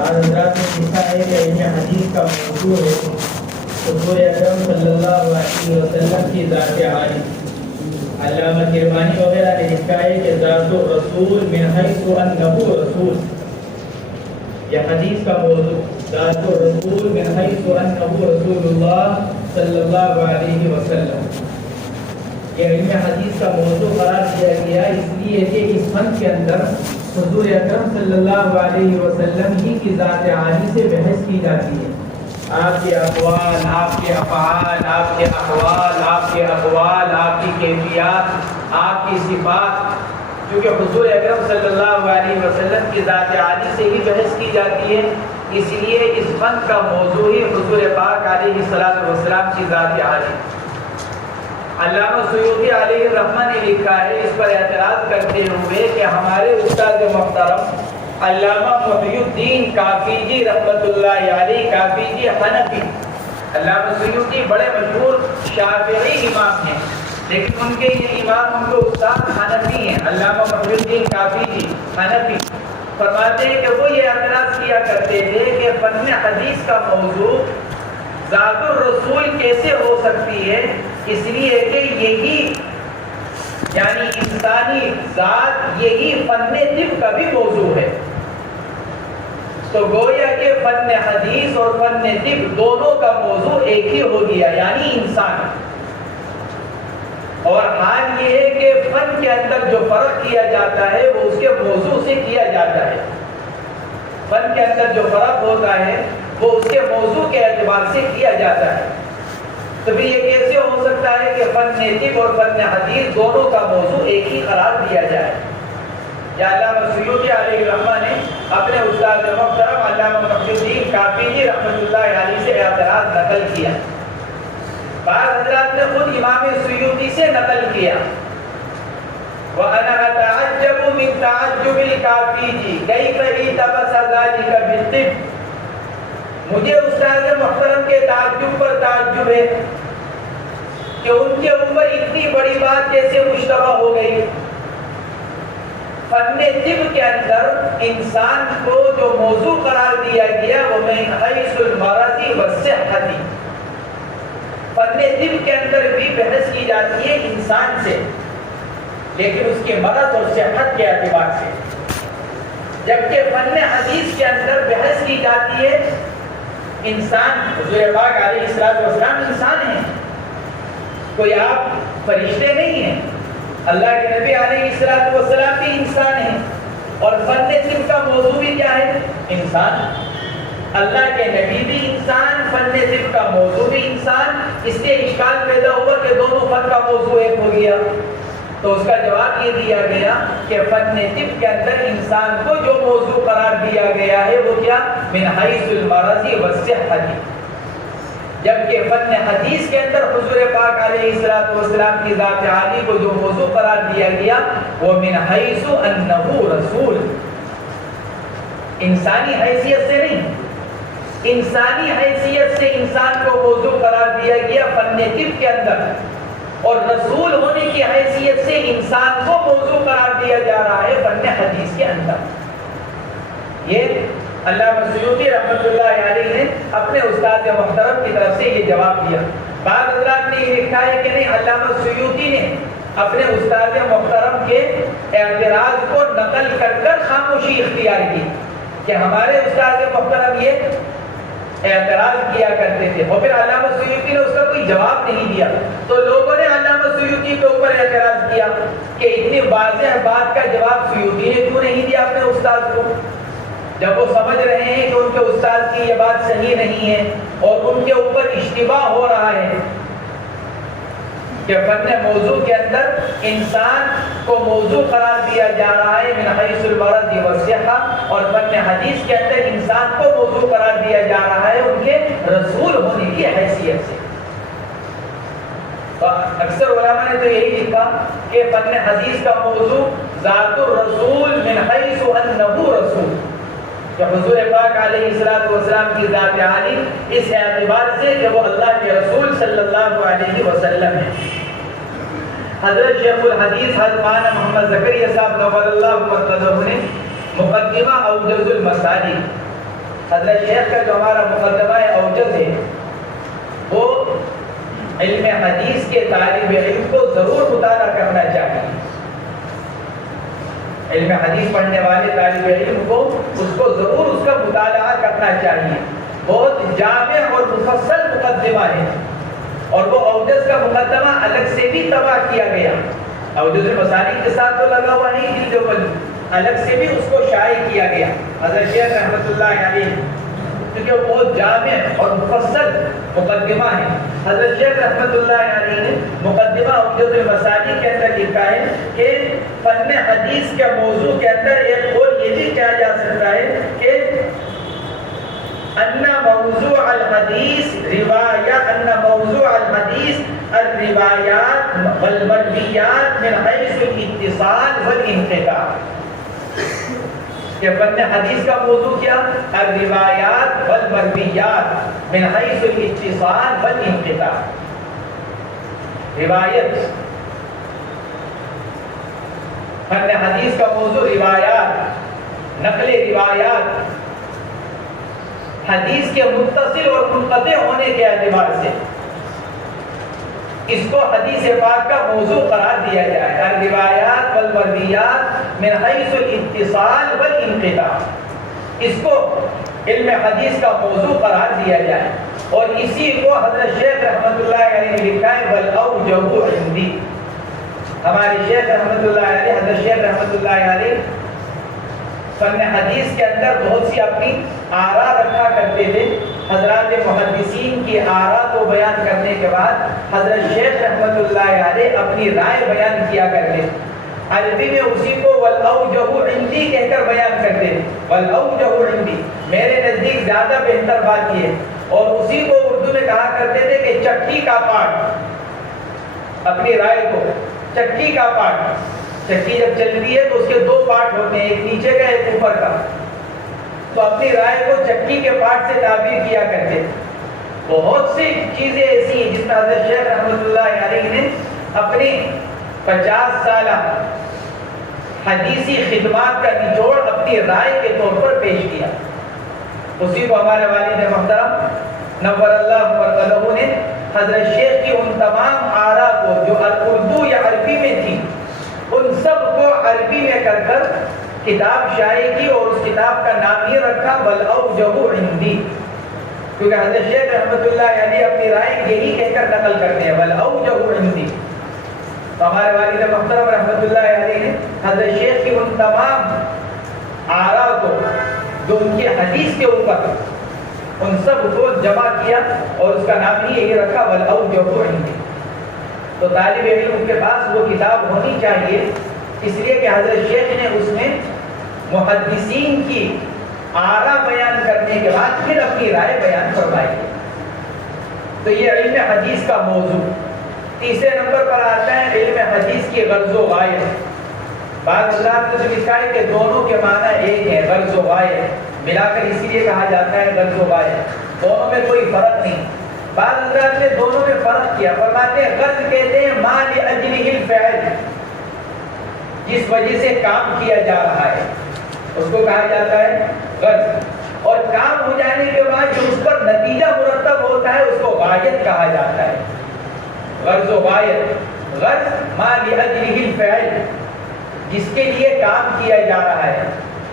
بعض حضرات نے لکھا ہے کہ علم حدیث کا موضوع ہے حضور اکرم صلی اللہ علیہ وسلم کی ذات عالی. علامہ کرمانی وغیرہ نے لکھا ہے کہ ذات الرسول من حیث انہ رسول. یہ حدیث کا موضوع ذات الرسول من حیث انہ رسول اللہ صلی اللہ علیہ وسلم. یہ علم حدیث کا موضوع قرار دیا گیا اس لیے کہ اس فن کے اندر حضور اکرم صلی اللہ علیہ وسلم ہی کی ذات عالی سے بحث کی جاتی ہے. آپ کے اقوال، آپ کے افعال، آپ کے احوال، آپ کے اقوال، آپ کی کیفیات، آپ کی صفات، کیونکہ حضور اکرم صلی اللہ علیہ وسلم کی ذات عالی سے ہی بحث کی جاتی ہے. اس لیے اس فن کا موضوع ہی حضور پاک علیہ السلام کی ذات عالی. علامہ سیوطی علیہ الرحمہ نے لکھا ہے اس پر اعتراض کرتے ہوئے کہ ہمارے استاد محترم علامہ محی الدین کافی جی رحمۃ اللہ علیہ، کافی جی حنفی، علامہ سیوطی بڑے مشہور شافعی امام ہیں، لیکن ان کے یہ امام ان کو استاد حنفی ہیں. علامہ محی الدین کافی جی حنفی فرماتے ہیں کہ وہ یہ اعتراض کیا کرتے تھے کہ فن حدیث کا موضوع ذات الرسول کیسے ہو سکتی ہے، اس لیے کہ یہی یعنی انسانی ذات یہی فن طب کا بھی موضوع ہے. تو گویا کہ فن حدیث اور فن طب دونوں کا موضوع ایک ہی ہو گیا، یعنی انسان. اور حال یہ ہے کہ فن کے اندر جو فرق کیا جاتا ہے وہ اس کے موضوع سے کیا جاتا ہے. فن کے اندر جو فرق ہوتا ہے وہ اس کے موضوع کے اعتبار سے کیا جاتا ہے. تو پھر یہ کیسے ہو سکتا ہے کہ فن طب اور فن حدیث دونوں کا موضوع ایک ہی قرار دیا جائے؟ یا علامہ سیوطی علیہ الرحمہ نے اپنے استاد محترم علامہ محی الدین کافی جی رحمۃ اللہ علیہ سے اعتراض نقل کیا. بعض حضرات نے خود امام سیوطی سے نقل کیا. وَأَنَا أَتَعَجَّبُ مِن تَعَجُّبِ الْكَافِيِّ كَيْفَ اِلْتَبَسَ ذَلِكَ بِالطِّبِّ. مجھے استاد محترم کے تعجب پر تعجب ہے کہ ان کے اوپر اتنی بڑی بات کیسے مشتبہ ہو گئی. فن طب کے اندر انسان کو جو موضوع قرار دیا گیا وہ من حیث المرض والصحت. فن طب کے اندر بھی بحث کی جاتی ہے انسان سے، لیکن اس کے مرض اور صحت کے اعتبار سے. جبکہ فن حدیث کے اندر بحث کی جاتی ہے انسان. حضور پاک علیہ السلام انسان ہیں، کوئی آپ فرشتے نہیں ہیں. اللہ کے نبی علیہ السلام بھی انسان ہیں، اور فن طب کا موضوع بھی کیا ہے؟ انسان. اللہ کے نبی بھی انسان، فن طب کا موضوع بھی انسان. اس لیے اشکال پیدا ہوا کہ دونوں فن کا موضوع ایک ہو گیا. تو اس کا جواب یہ دیا گیا کہ فن طب کے اندر انسان کو جو موضوع قرار دیا گیا ہے وہ کیا؟ من حیث المرض والصحت. جبکہ فن حدیث کے اندر حضور پاک علیہ السلام کی ذات عالی کو جو موضوع قرار دیا گیا وہ من حیث انہ رسول. انسانی حیثیت سے نہیں، انسانی حیثیت سے انسان کو موضوع قرار دیا گیا فن طب کے اندر، اور رسول ہونے کی حیثیت سے انسان کو موضوع قرار دیا جا رہا ہے فن حدیث کے اندر. یہ علامہ سیوطی رحمۃ اللہ علیہ نے اپنے استاد محترم کی طرف سے یہ جواب دیا. بعض حضرات نے یہ لکھا ہے کہ نہیں، علامہ سیوطی نے اپنے استاد محترم کے اعتراض کو نقل کر کر خاموشی اختیار کی کہ ہمارے استاد محترم یہ اعتراض کیا کرتے تھے، اور پھر علامہ سیوطی نے اس کا کوئی جواب نہیں دیا. تو لوگوں نے علامہ سیوطی کے اوپر اعتراض کیا کہ اتنی واضح بات کا جواب سیوطی نے کیوں نہیں دیا اپنے استاد کو، جب وہ سمجھ رہے ہیں کہ ان کے استاد کی یہ بات صحیح نہیں ہے اور ان کے اوپر اشتباہ ہو رہا ہے کہ فن موضوع کے اندر انسان کو موضوع قرار دیا جا رہا ہے من حیث المرض والصحت، اور فن حدیث کے اندر انسان کو موضوع قرار دیا جا رہا ہے ان کے رسول ہونے کی حیثیت سے. اکثر علماء نے تو یہی لکھا کہ فن حدیث کا موضوع ذات الرسول من حیث انہ رسول، کہ حضور پاک علیہ السلام کی ذات عالی اس اعتبار سے کہ وہ اللہ کے رسول صلی اللہ علیہ وسلم ہے. حضرت شیخ الحدیث حضرت مولانا محمد زکریا صاحب نور اللہ مرتضی نے مقدمہ اوجز المسالک حضرت شیخ کا جو ہمارا مقدمہ اوجز ہے وہ علم حدیث کے طالب علم کو ضرور مطالعہ کرنا چاہیے. علم حدیث پڑھنے والے طالب علم کو اس کو ضرور اس کا مطالعہ کرنا چاہیے. بہت جامع اور مفصل مقدمہ ہے اور وہ اوجز کا مقدمہ الگ سے بھی طبع کیا گیا. اوجز المسالک کے ساتھ تو لگا ہوا نہیں جلد الگ سے بھی اس کو شائع کیا گیا حضرت شیخ رحمۃ اللہ علیہ, کیونکہ وہ بہت جامع اور مفصل مقدمہ ہے. حضرت شیخ رحمۃ اللہ علیہ نے مقدمہ اوجز المسالک کے اندر لکھا ہے کہ فن حدیث کے موضوع کے اندر ایک قول یہ بھی کہا جا سکتا ہے کہ ان موضوع الحدیث الروایات والمرویات من حیث الاتصال والانقطاع. کہ فن حدیث کا موضوع کیا؟ الروایات والمرویات من حیث الاتصال والانقطاع. روایت, فن حدیث کا موضوع روایات, نقل روایات, حدیث کے متصل اور منقطع ہونے کے اعتبار سے اس کو حدیث پاک کا موضوع قرار دیا جائے. الروایات والمرویات من حیث الاتصال والانقطاع, اس کو علم حدیث کا موضوع قرار دیا جائے. اور اسی کو حضرت شیخ رحمۃ اللہ علیہ نے لکھا ہے والاوجہ عندی. ہمارے شیخ رحمۃ اللہ علیہ, حضرت شیخ رحمۃ اللہ علیہ فن حدیث کے اندر بہت سی اپنی آراء رکھا کرتے تھے. حضرات محدثین کی آراء کو بیان کرنے کے بعد حضرت شیخ رحمۃ اللہ علیہ اپنی رائے بیان کیا کرتے. عربی میں اسی کو والاوجہ عندی کہہ کر بیان کرتے ہیں. والاوجہ عندی, میرے نزدیک زیادہ بہتر بات یہ ہے. اور اسی کو اردو میں کہا کرتے تھے کہ چکی کا پارٹ, اپنی رائے کو چکی کا پارٹ. چکی جب چلتی ہے تو اس کے دو پارٹ ہوتے ہیں, ایک نیچے کا ایک اوپر کا. تو اپنی رائے کو چکی کے پارٹ سے تعبیر کیا کرتے. بہت سی چیزیں ایسی ہیں جس میں حضرت شیخ رحمۃ اللہ علیہ نے اپنی 50 سالہ حدیثی خدمات کا نچوڑ اپنی رائے کے طور پر پیش کیا. اسی کو ہمارے والد محترم نور اللہ مرقدہ نے حضرت شیخ کی ان تمام آراء کو جو اردو یا عربی میں تھی ان سب کو عربی میں کر کر کتاب شائع کی اور اس کتاب کا نام یہ رکھا والاوجہ عندی, کیونکہ حضرت شیخ رحمۃ اللہ علیہ اپنی رائے یہی کہہ کر نقل کرتے ہیں والاوجہ عندی. تو ہمارے والد محترم رحمۃ اللہ علیہ نے حضرت شیخ کی ان تمام آراء کو جو ان کی حدیث کے اوپر ان سب کو جمع کیا اور اس کا نام ہی یہی رکھا والاوجہ عندی. تو طالب علم کے پاس وہ کتاب ہونی چاہیے, اس لیے کہ حضرت شیخ نے اس میں محدثین کی آراء بیان کرنے کے بعد پھر اپنی رائے بیان فرمائی. تو یہ علم حدیث کا موضوع. تیسرے نمبر پر آتا ہے علم حدیث کی غرض و غایت. بعض حضرات نے لکھا ہے کہ دونوں کے معنی ایک ہے, غرض و غایت ملا کر اسی لیے کہا جاتا ہے غرض و غایت, دونوں میں کوئی فرق نہیں. بعض حضرات نے دونوں میں فرق کیا, فرماتے ہیں غرض کہتے ہیں ما لاجلہ الفعل, جس وجہ سے کام کیا جا رہا ہے اس کو کہا جاتا ہے غرض. اور کام ہو جانے کے بعد جو اس پر نتیجہ مرتب ہوتا ہے اس کو غایت کہا جاتا ہے. غرض و غایت, غرض ما لاجلہ الفعل, جس کے لیے کام کیا جا رہا ہے,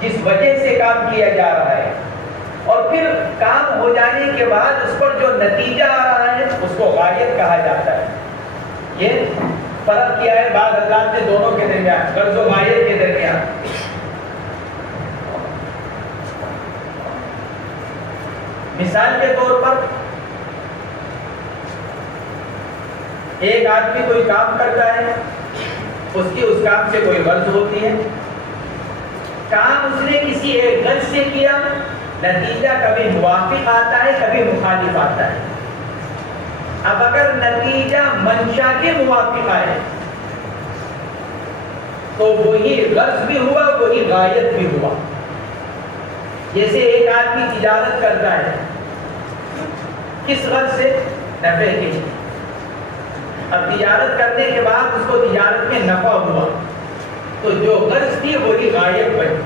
جس وجہ سے کام کیا جا رہا ہے, اور پھر کام ہو جانے کے بعد اس پر جو نتیجہ آ رہا ہے اس کو غایت کہا جاتا ہے. یہ فرق کیا ہے بعض حضرات نے دونوں کے درمیان, غرض و غایت کے درمیان. مثال کے طور پر ایک آدمی کوئی کام کرتا ہے, اس کی اس کام سے کوئی غرض ہوتی ہے, کام اس نے کسی ایک غرض سے کیا, نتیجہ کبھی موافق آتا ہے کبھی مخالف آتا ہے. اب اگر نتیجہ منشا کے موافق آئے تو وہی غرض بھی ہوا وہی غایت بھی ہوا. جیسے ایک آدمی تجارت کرتا ہے, کس غرض سے؟ نفع کے لیے. اب تجارت کرنے کے بعد اس کو تجارت میں نفع ہوا تو جو غرض تھی وہی غایت بنی.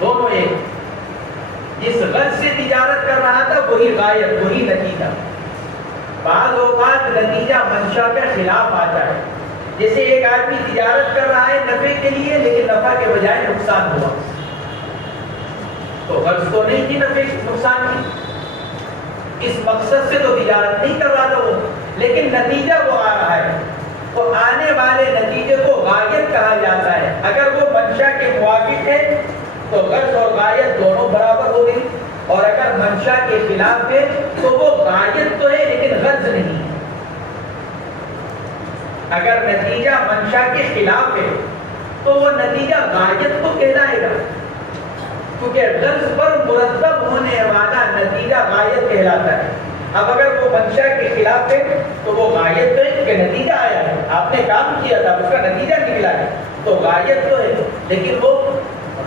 دونوں ایک. جس غرض سے تجارت کر رہا تھا وہی غایت، وہی نتیجہ۔ بعض اوقات نتیجہ منشا کے خلاف آتا ہے، جیسے ایک آدمی تجارت کر رہا ہے نفع کے لیے لیکن نفع کے بجائے نقصان ہوا، تو غرض تو نہیں تھی نفع نقصان کی، اس مقصد سے تو تجارت نہیں کر رہا تھا وہ، لیکن نتیجہ وہ آ رہا ہے، تو آنے والے نتیجے کو غایت کہا جاتا ہے۔ اگر وہ منشا کے موافق ہے تو غرض اور غایت دونوں برابر ہو گئی، اور اگر منشا کے خلاف ہے تو وہ غایت تو ہے لیکن غرض نہیں ہے۔ اگر نتیجہ منشا کے خلاف ہے تو وہ نتیجہ غایت کو کہلائے گا، کیونکہ غرض پر مرتب ہونے والا نتیجہ غایت کہلاتا ہے۔ اب اگر وہ منشا کے خلاف ہے تو وہ غایت تو ہے کیونکہ نتیجہ آیا ہے، آپ نے کام کیا تھا اس کا نتیجہ نکلا ہے، تو غایت تو ہے لیکن وہ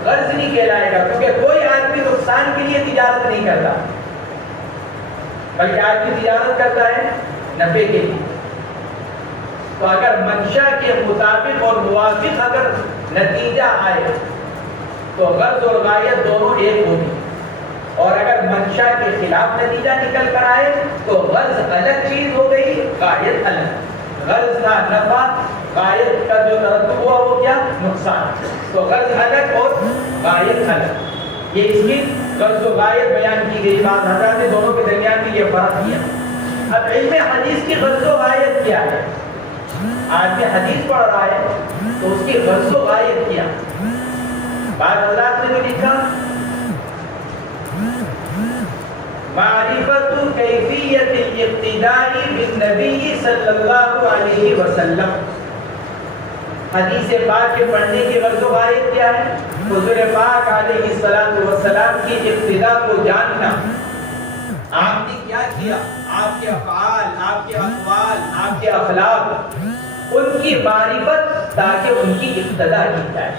غرض نہیں کہلائے گا، کیونکہ کوئی آدمی نقصان کے لیے تجارت نہیں کرتا، بلکہ آدمی تجارت کرتا ہے نفع کے لیے۔ تو اگر منشا کے مطابق اور موافق اگر نتیجہ آئے تو غرض اور غایت دونوں ایک ہوگی، اور اگر منشا کے خلاف نتیجہ نکل کر آئے تو غرض الگ چیز ہو گئی، غایت الگ۔ غرض کا نفع، غایت کا جو ترتب ہوا وہ کیا؟ نقصان۔ تو غرض الگ اور غایت الگ، یہ اس کی غرض و غایت بیان کی گئی۔ بعض حضرات نے دونوں کے درمیان بھی یہ فرق کیا۔ اب علم حدیث کی غرض و غایت کیا ہے؟ آدمی حدیث پڑھ رہا ہے تو اس کی غرض و غایت کیا؟ بعض حضرات نے جو لکھا معرفت کیفیت الاقتداء بالنبی صلی اللہ علیہ وسلم، حدیث پاک کے پڑھنے کی غرض و غایت کیا ہے؟ حضور پاک علیہ السلام کی اقتداء کو جاننا، آپ نے کیا کیا، آپ کے افعال، آپ کے اقوال، آپ کے اخلاق، ان کی معرفت تاکہ ان کی اقتداء کی جائے۔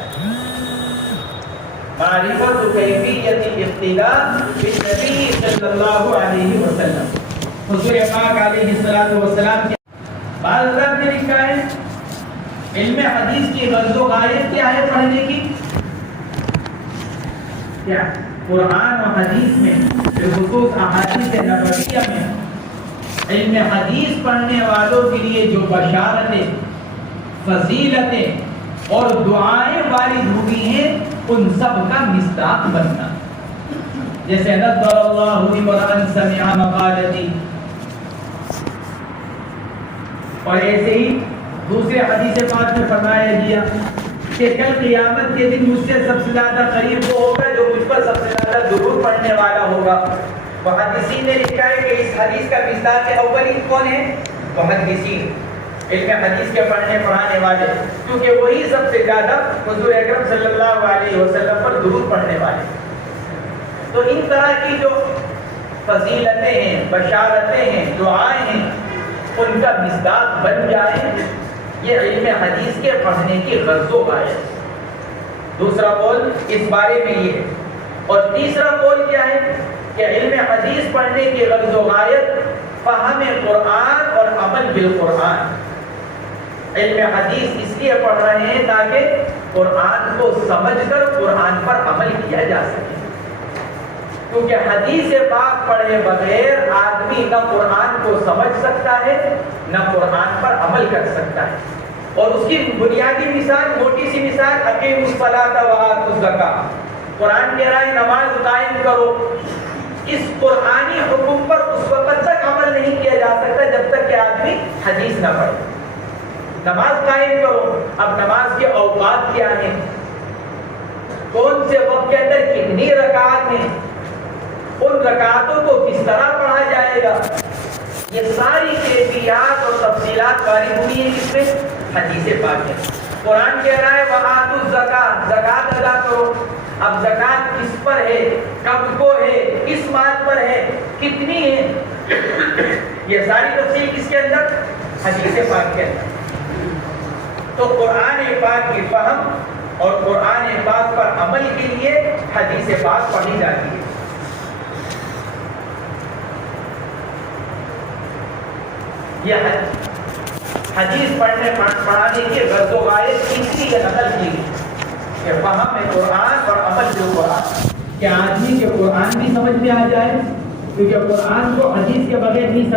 معرفت کیفیت الاقتداء بالنبی صلی اللہ علیہ وسلم، حضور پاک علیہ السلام کے بعض حضرات نے لکھا ہے علم حدیث کی غرض و غایت کیا ہے پڑھنے کی؟ کیا قرآن و حدیث میں بالخصوص احادیث نبویہ میں علم حدیث پڑھنے والوں کے لیے جو بشارتیں، فضیلتیں اور دعائیں وارد ہوئی ہیں ان سب کا مصداق بننا، جیسے نظر اللہ امرأ سمع مقالتی، اور ایسے ہی دوسرے حدیث پاک میں فرمایا گیا کہ کل قیامت کے دن مجھ سے سب سے زیادہ قریب وہ ہوگا جو مجھ پر سب سے زیادہ درود پڑھنے والا ہوگا۔ محدثین نے لکھا ہے کہ اس حدیث کا مصداق اولین کون ہے؟ محدثین، علم حدیث کے پڑھنے پڑھانے والے، کیونکہ وہی سب سے زیادہ حضور اکرم صلی اللہ علیہ وسلم پر درود پڑھنے والے۔ تو ان طرح کی جو فضیلتیں ہیں، بشارتیں ہیں، دعائیں ہیں، ان کا مصداق بن جائے، یہ علم حدیث کے پڑھنے کی غرض و غایت۔ دوسرا قول اس بارے میں یہ ہے، اور تیسرا قول کیا ہے کہ علم حدیث پڑھنے کی غرض و غایت فہم قرآن اور عمل بالقرآن۔ علم حدیث اس لیے پڑھ رہے ہیں تاکہ قرآن کو سمجھ کر قرآن پر عمل کیا جا سکے، کیونکہ حدیث پاک پڑھے بغیر آدمی نہ قرآن کو سمجھ سکتا ہے نہ قرآن پر عمل کر سکتا ہے۔ اور اس کی بنیادی مثال، موٹی سی مثال، اقیموا الصلاۃ وآتوا الزکاۃ، قرآن کہہ رہا ہے نماز قائم کرو۔ اس قرآنی حکم پر اس وقت تک عمل نہیں کیا جا سکتا جب تک کہ آدمی حدیث نہ پڑھے۔ نماز قائم کرو، اب نماز کے اوقات کیا ہیں، کون سے وقت کے اندر کتنی رکعات ہیں، ان رکعتوں کو کس طرح پڑھا جائے گا، یہ ساری کیفیات اور تفصیلات وارد ہوئی ہیں جس میں حدیث پاک ہے۔ قرآن کہہ رہا ہے وآتوا الزکاۃ، زکات ادا کرو۔ اب زکات کس پر ہے، کب کو ہے، کس مال پر ہے، کتنی ہے، یہ ساری تفصیل کس کے اندر؟ حدیث پاک کے اندر۔ تو قرآن پاک کی فہم اور قرآن پاک پر عمل کے لیے حدیث پاک پڑھی جاتی ہے۔ یہ حدیث پڑھنے پڑھانے کی غرض و غایت اس لیے نقل کی گئی کہ فہم قرآن اور عمل بالقرآن۔ کہ آدمی کے قرآن بھی سمجھ میں آ جائے، کیونکہ قرآن کو حدیث کے بغیر نہیں